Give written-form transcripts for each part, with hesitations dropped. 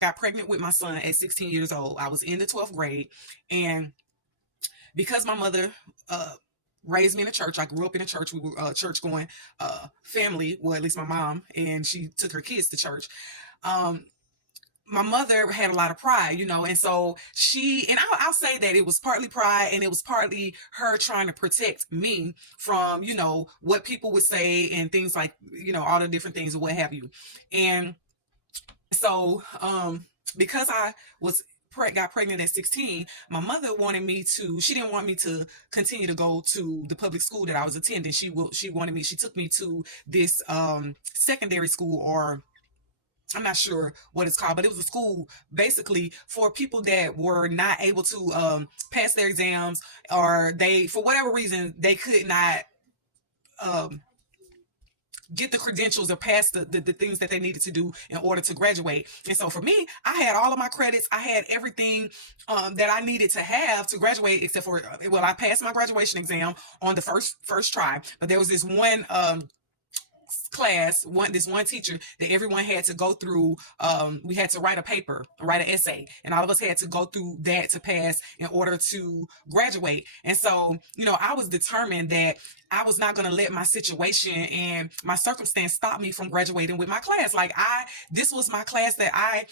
got pregnant with my son at 16 years old. I was in the 12th grade. And because my mother raised me in a church, I grew up in a church. We were a church going family, well, at least my mom, and she took her kids to church. Um, my mother had a lot of pride, and so and I'll say that it was partly pride and it was partly her trying to protect me from, what people would say and things like, all the different things or what have you. And so, because I was got pregnant at 16, my mother wanted me to, she didn't want me to continue to go to the public school that I was attending. She took me to this secondary school, or I'm not sure what it's called, but it was a school basically for people that were not able to pass their exams, or they, for whatever reason, they could not um, get the credentials or pass the things that they needed to do in order to graduate. And so for me, I had all of my credits. I had everything that I needed to have to graduate, except for, well, I passed my graduation exam on the first try. But there was this one this one teacher that everyone had to go through. We had to write an essay, and all of us had to go through that to pass in order to graduate. And so, I was determined that I was not going to let my situation and my circumstance stop me from graduating with my class. Like, this was my class that I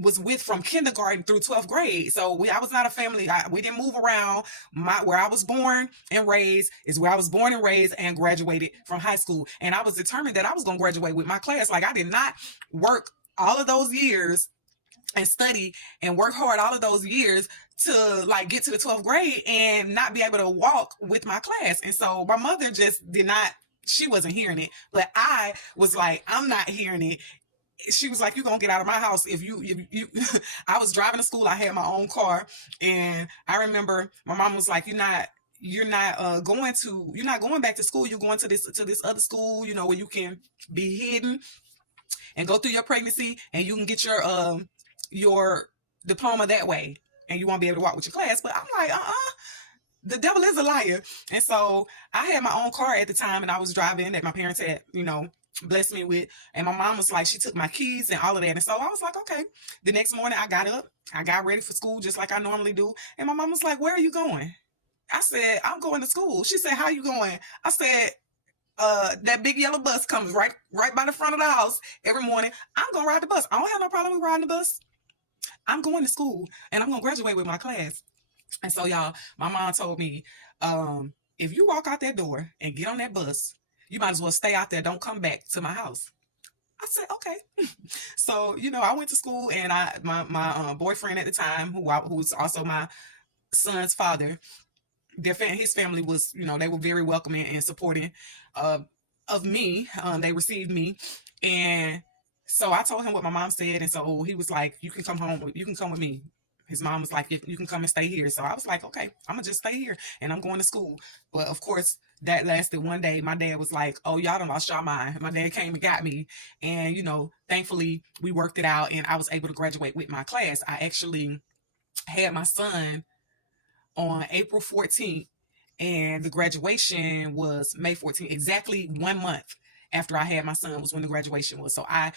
was with from kindergarten through 12th grade. So I was not a family. We didn't move around. Where I was born and raised is where I was born and raised and graduated from high school. And I was determined that I was going to graduate with my class. Like, I did not work all of those years and study and work hard all of those years to like get to the 12th grade and not be able to walk with my class. And so my mother just she wasn't hearing it, but I was like, I'm not hearing it. She was like, "You're gonna get out of my house if you." I was driving to school. I had my own car, and I remember my mom was like, you're not going back to school. You're going to this other school, where you can be hidden and go through your pregnancy, and you can get your diploma that way, and you won't be able to walk with your class." But I'm like, the devil is a liar. And so I had my own car at the time, and I was driving that my parents had, blessed me with. And my mom was like, she took my keys and all of that. And so I was like, okay. The next morning I got up, I got ready for school just like I normally do. And my mom was like, "Where are you going?" I said, "I'm going to school." She said, "How you going?" I said, that big yellow bus comes right by the front of the house every morning. I'm gonna ride the bus. I don't have no problem with riding the bus. I'm going to school and I'm gonna graduate with my class. And so, y'all, my mom told me, if you walk out that door and get on that bus, you might as well stay out there. Don't come back to my house. I said, okay. So, I went to school, and my boyfriend at the time, who was also my son's father, his family was, they were very welcoming and supporting of me. They received me. And so I told him what my mom said. And so he was like, "You can come home. You can come with me." His mom was like, "You can come and stay here." So I was like, "Okay, I'm gonna just stay here and I'm going to school." But of course, that lasted one day. My dad was like, "Oh, y'all done lost y'all mind." My dad came and got me. And, thankfully we worked it out and I was able to graduate with my class. I actually had my son on April 14th, and the graduation was May 14th, exactly 1 month after I had my son was when the graduation was. So I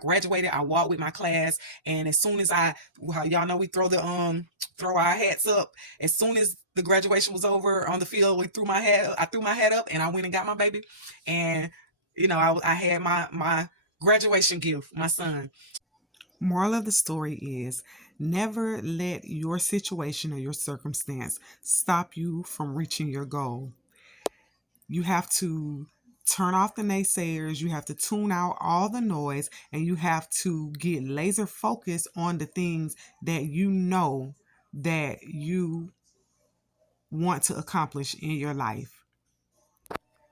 graduated, I walked with my class, and as soon as y'all know we throw our hats up. As soon as the graduation was over on the field, I threw my hat up and I went and got my baby. And, I had my graduation gift, my son. Moral of the story is never let your situation or your circumstance stop you from reaching your goal. You have to turn off the naysayers, you have to tune out all the noise, and you have to get laser focused on the things that you know that you want to accomplish in your life.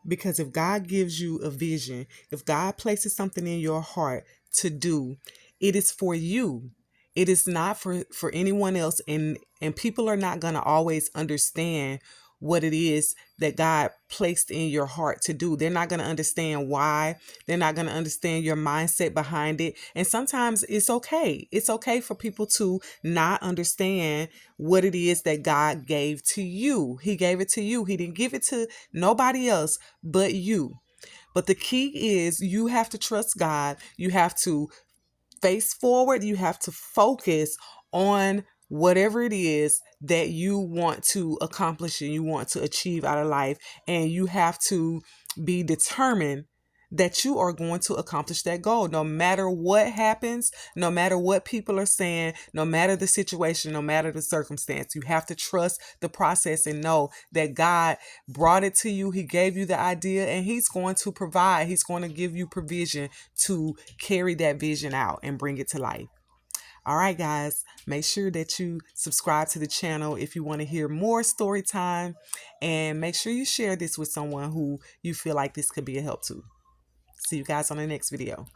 Because if God gives you a vision, if God places something in your heart to do, it is for you. It is not for anyone else. And people are not going to always understand what it is that God placed in your heart to do. They're not going to understand why. They're not going to understand your mindset behind it. And sometimes it's okay. It's okay for people to not understand what it is that God gave to you. He gave it to you. He didn't give it to nobody else but you. But the key is you have to trust God. You have to face forward. You have to focus on whatever it is that you want to accomplish and you want to achieve out of life. And you have to be determined that you are going to accomplish that goal no matter what happens, no matter what people are saying, no matter the situation, no matter the circumstance. You have to trust the process and know that God brought it to you. He gave you the idea and he's going to provide. He's going to give you provision to carry that vision out and bring it to life. All right, guys, make sure that you subscribe to the channel if you want to hear more story time, and make sure you share this with someone who you feel like this could be a help to. See you guys on the next video.